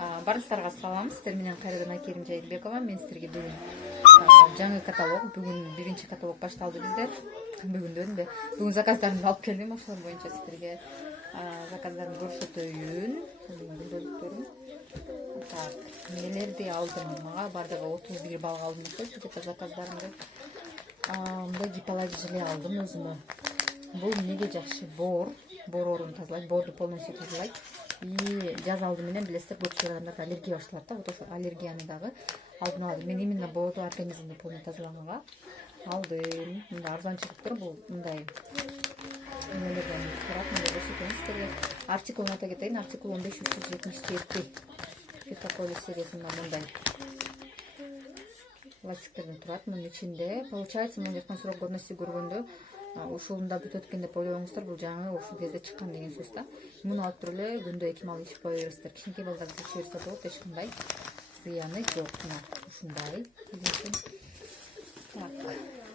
Барыңыздарга салам. Сиздер менен кайрадан Айкерим Жайылбекова. Мен сиздерге бүгүн жаңы каталог, бүгүн биринчи каталог башталды bizde. Бүгүн заказдарымды алып келдим, ошол боюнча сиздерге заказдарымды көрсөтөйүн. Так, нелерди алдым? Мага бардыгы 31 балга алдым окшойт заказдарымды. Мындай гиполайт желе алдым өзүмө. Бул эмнеге жакшы? Боор оорун тазалайт, боорду полностью тазалайт. И жаз алды менен билесиздер, көпчүлүк адамдарда аллергия башталат да. Вот ошо аллергияны дагы алдын алат. Мен именно боорду, организмди полностью тазалаганга алдым. Мындай арзанчылыктыр бул, мындай эмелерден турат. Мындай көрсөтөйүн сиздерге. Артикулун айта кетейин. Артикул 15377. Фитополис сериясынан мындай пластиктерден турат. Мунун ичинде получается, мен жакан суроо көрнөсү көргөндө ушунда бүтөт экен деп ойлогоңуздар, бул жаңы ушул кезде чыккан деген сөз да. Муну алып туруп эле күндө 2 мал ичип кое бересиздер. Кичинекей балдарга ичип берсе болот, эч кандай зыяны жок. Мына ушундай. Так,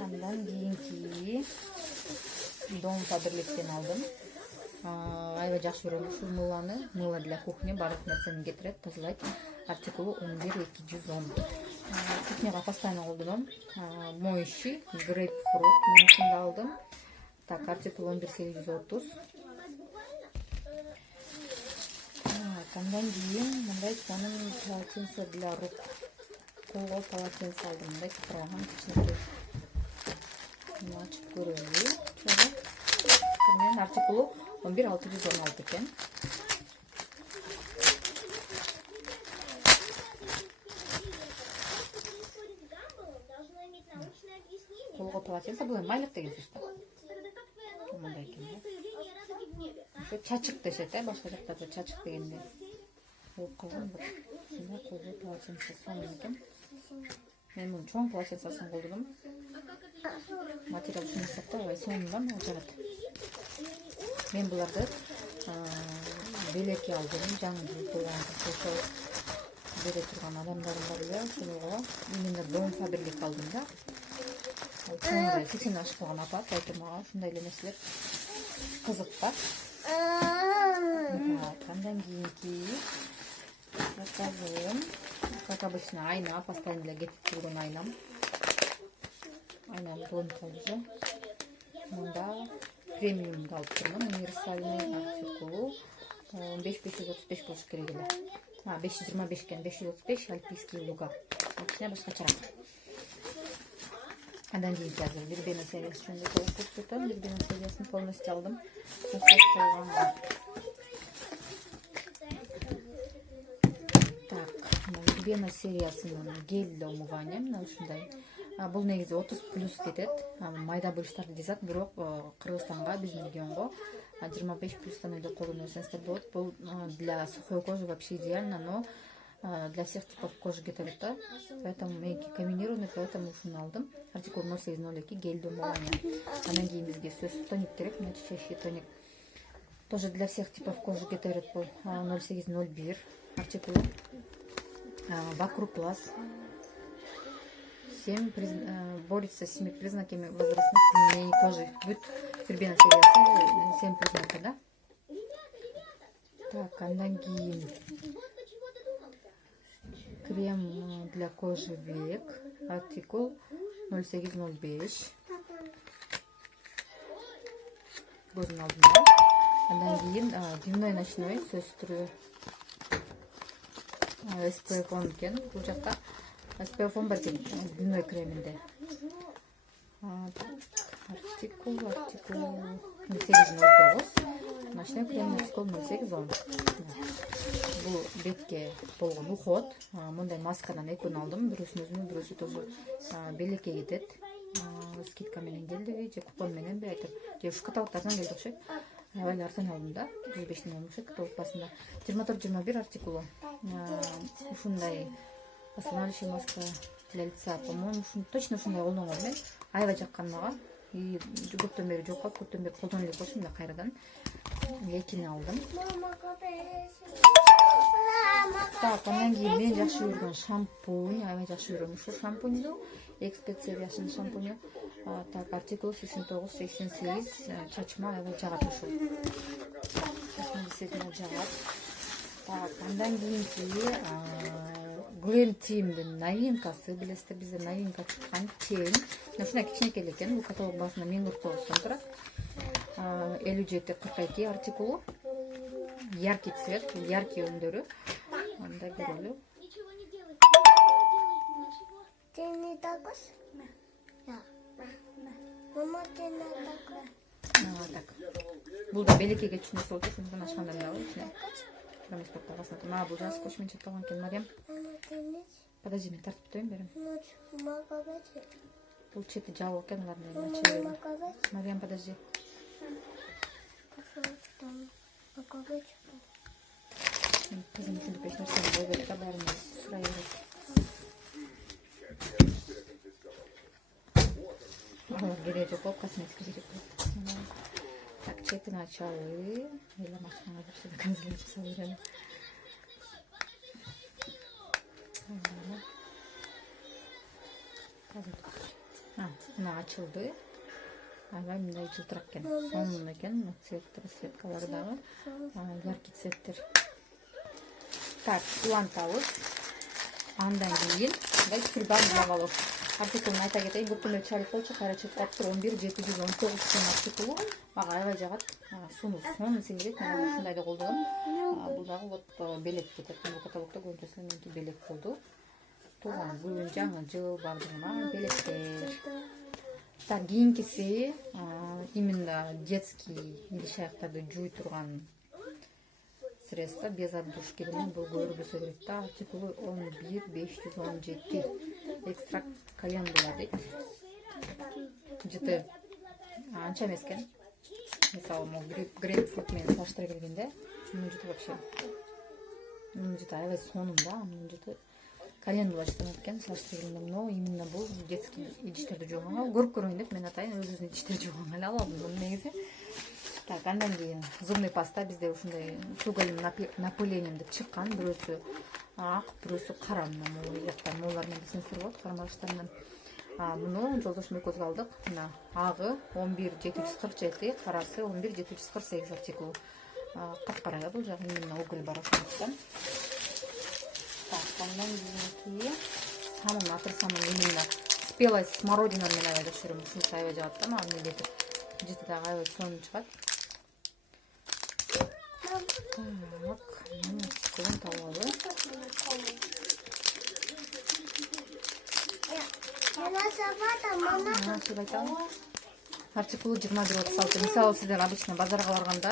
андан кийинки дом фаберликтен алдым. Аябай жакшы көрөм ушул мыланы. Мыло для кухни баардык нерсени кетирет, тазалайт. Артикулу 11210. Кухняга постоянно колдоном. Моющий грейпфрут менен алдым. Так, артикул 11830. Андан кийин мындай чанын полотенце для рук. Колго полотенце алдым. Мындай капырган кичинекей. Муну ачып көрөлү. Мен артикулу 11616 экен. Колго полотенце бул майлык деген сөз да. Мындай экен. Чачык дешет, башка жактарда чачык дегенде. Бул калган бир колго полотенце сонун экен. Мен муну чоң полотенцесын колдондум. Материал жумшак да, сонундан жагат. Мен буларды белекке алдым, жаңы болгон бере турган адамдарым бар эле, ошого именно дом фаберлик алдым да. 80 ашып калган апа айтты мага, ушундай эле нерселер кызык да. Андан кийинки заказым, как обычно, айна, постоянно эле кетип турган айнам. Айнам дом калды. Мында премиумду алып турмун, универсальный артикулу 5535 болуш керек эле. 525 экен, 535 альпийский луга. Кичине башкачараак. Андан кийинки азыр Вербена сериясы жөнүндө толук көрсөтөм. Вербена сериясын полностью алдым. Так, Вербена сериясынын гель умывание мына ушундай. Бул негизи 30+ кетет. Майда бөлүштарды дизат, бирок Кыргызстанга, биздин регионго 25+тан өйдө колдоно берсеңиздер болот. Бул для сухой кожи вообще идеально, но для всех типов кожи кетет да. Поэтому меники комбинированный, поэтому ушуну алдым. Артикул 0802 гель для умывания. Андан кийин бизге сөз тоник керек, чистящий тоник. Тоже для всех типов кожи кетет бул 0801 артикул. Вокруг глаз. 7 борется с 7 признаками возрастных изменений кожи. Будет Вербена сериясы 7 признаков, да? Так, андан кийин крем для кожи век, артикул 0805. Көзүн алдымда. Андан кийин дневной ночной сөз түрү SPF экен. Бул жакта SPF бар экен дневной креминде. Артикул 0809. Ночной крем артикул 0810. Бул бетке болгон уход. Мындай маскадан экөөнү алдым. Бирөөсүн өзүмө, бирөөсү тоже белекке кетет. Скидка менен келдиби, же купон мененби айтып. Же ушу каталогтардан келди окшойт. Аябай арзан алдым да. 105 теңге окшойт каталог басында. 24-21 артикулу. Ушундай восстанавливающая маска для лица. По-моему, точно ушундай колдонгон мен. Аябай жаккан мага. И көптөн бери жок калып, көптөн бери колдоно элек болчумун да кайрадан. Экини алдым. Так, андан кийин мен жакшы көргөн шампунь, аябай жакшы көрөм ушул шампуньду. Экспert сериясынын шампуню. Так, артикул 89-88. Чачыма аябай жагат ушул. Чачыма действительно жагат. Так, андан кийинки Глен Тимдин новинкасы, билесиздер, бизде новинка чыккан тень. Ушундай кичинекей экен, бул каталог баасында 1049 сом турат. 57-42 артикулу. Яркий цвет, яркий өндөрү. Анда көрөлү. Тени також? Мама тени також? Так. Бул да белекеге чүнө болчу, муну ачканда дагы ичине. Прямо стоп багасына. Мага бул жас кошменче болгон экен, Мариям. Мама тени? Подожди, мен тартып тоюн берем. Макабет. Бул чети жабык экен, ладно. Макабет. Мариям, подожди. Макабет. Кызым ушинтип эч нерсени койбойт да, баарын сурай берет. Алар кереги жок болуп, косметика керек болот. Так, четин ачалы. Эле машинага берсе да консервация жасап берели. Мына ачылды. Аябай мындай жылтырак экен. Сонун экен, цветкалары дагы. Яркий цветтер. Так, улантабыз. Андан кийин Гальфурдан Лавалов. Артикулун айта кетейин, бул күнү чалып болчу, кайра чыгып калыптыр. 11.719 сом артикулу. Мага аябай жагат. Сонун сиңирет, мен ушундай да колдогом. Бул дагы вот белек кетет. Бул каталогдо көбүнчөсү меники белек болду. Тууган күн, жаңы жыл бардыгына белектер. Так, кийинкиси именно детский идиш аяктарды жууй турган средство без отдушки менен бул көрүлсө керек да. Артикулу 11517. Экстракт календула дейт. Жыты анча эмес экен. Мисалы, могу грейпфрут менен салыштыра келгенде, мунун жыты вообще. Мунун жыты аябай сонун да, мунун жыты календула жыты экен, салыштыра келгенде, но именно бул детский идиштерди жууганга, көрүп көрөйүн деп мен атайын, өзүбүздүн идиштерди жууганга эле алабыз муну негизи. Так, андан кийин зубный паста бизде ушундай с угольным напылением деп чыккан, бирөөсү ак, бирөөсү кара, могу жактан могулар менен сенсор болот, кармалыштарынан. Муну жолдошум экөөбүз алдык. Мына агы 11747, карасы 11748 артикул. Капкара да бул жагы, именно уголь бар ошондуктан. Так, андан кийинки самын, атыр самын именно спелая смородина менен аябай жашырым. Ушунча аябай жагат да, мага эмнелетип. Жыты дагы аябай сонун чыгат. Так, мына артикулун табалы. Артикулу 2136. Мисалы, сиздер обычно базарга барганда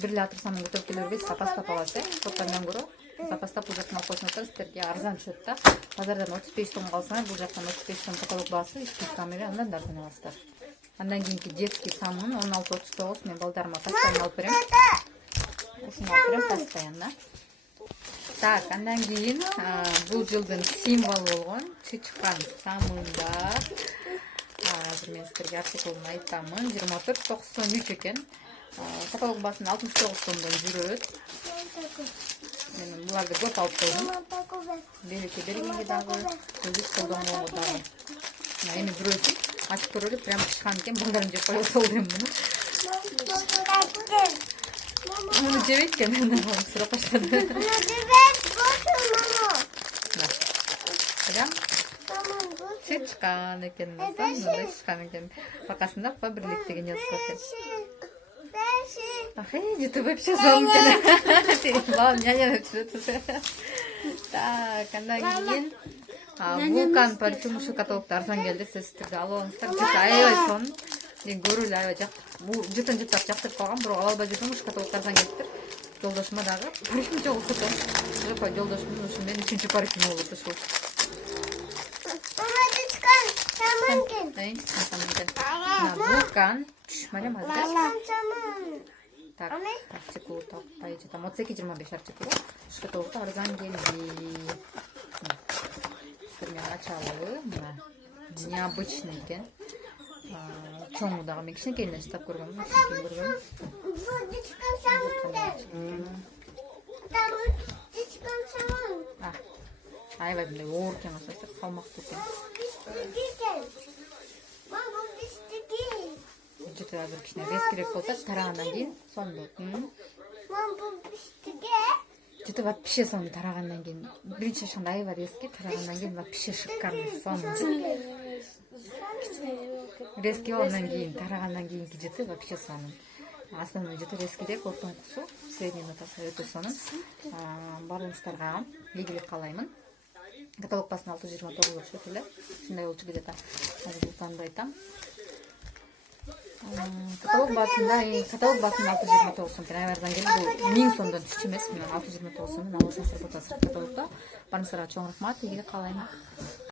бир эле атыр самын көтөрүп келе бербейсиз, запастап аласыз, топтардан көрө. Запастап бул жактан алып койсоңуздар сиздерге арзан түшөт да. Базардан 35 сом алсаңар, бул жактан 35 сом каталог баасы, скидка менен андан да арзан аласыздар. Андан кийинки детский самын 1639, мен балдарыма постоянно алып берем. Ушуну алып берем постоянно. Так, андан кийин бул жылдын символу болгон чычкан самында азыр мен сиздерге артикулун айтамын. 2493 экен. Каталог баасында 69 сомдон жүрөт. Мен буларды көп алып койдум. Белекке бергенге дагы, өзү колдонгонго дагы. Эми бирөөсү ачып көрөлү, прям чыккан экен, балдарым жеп кое салдым муну. Муну жебейт экен, андан сурап баштады. Чычкан экен, мындай чычкан экен. Бакасында Фаберлик деген жазып экен. Ах, жыты вообще сонун экен. Балам няня түшөт. Так, андан кийин Вулкан парфюм ушу каталогдо арзан келди, сиздерде алып алыңыздар. Жыты аябай сонун. Мен көрүлү аябай жактым. Бул жытын жыттап жактырып калгам, бирок ала албай жүрдүм, ушу каталогдо арзан келиптир. Жолдошума дагы парфюм жолукту. Жок, жолдошумдун ушу менин 3-чү парфюмү болуп ушул. Вулкан. Мариям азыр. Так, артикул таппай жатам. 32-25 артикул. Ушу каталогдо арзан келди. Мен ачалы, мына необычный экен. Чоңу дагы мен кичинекейинен чытап көргөм. Аябай мындай оор экен, окшойсуз, салмактуу экен. Жыты азыр кичине вес керек болсо, тарагандан кийин сонун болот. Жыты вообще соны тарагандан кийин биринчи ачканда аябай резкий, тарагандан кийин вообще шикарный соны резкий андан кийин тарагандан кийинки жыты вообще сонун. Основной жыты резкийдек, ортоңкусу средний нотасы өтө сонун. Баарыңыздарга ийгилик каалаймын. Каталог баасына 629 окшойт эле. Ушундай болчу где-то. Азыр тандуу айтам. Каталог баасында 629 сом. Аябай келди. Бул 1000 сомдон түшчү эмес. 629 сом. Алып сатып атасыз каталогдо. Баарыңыздарга чоң рахмат. Ийгилик каалайм.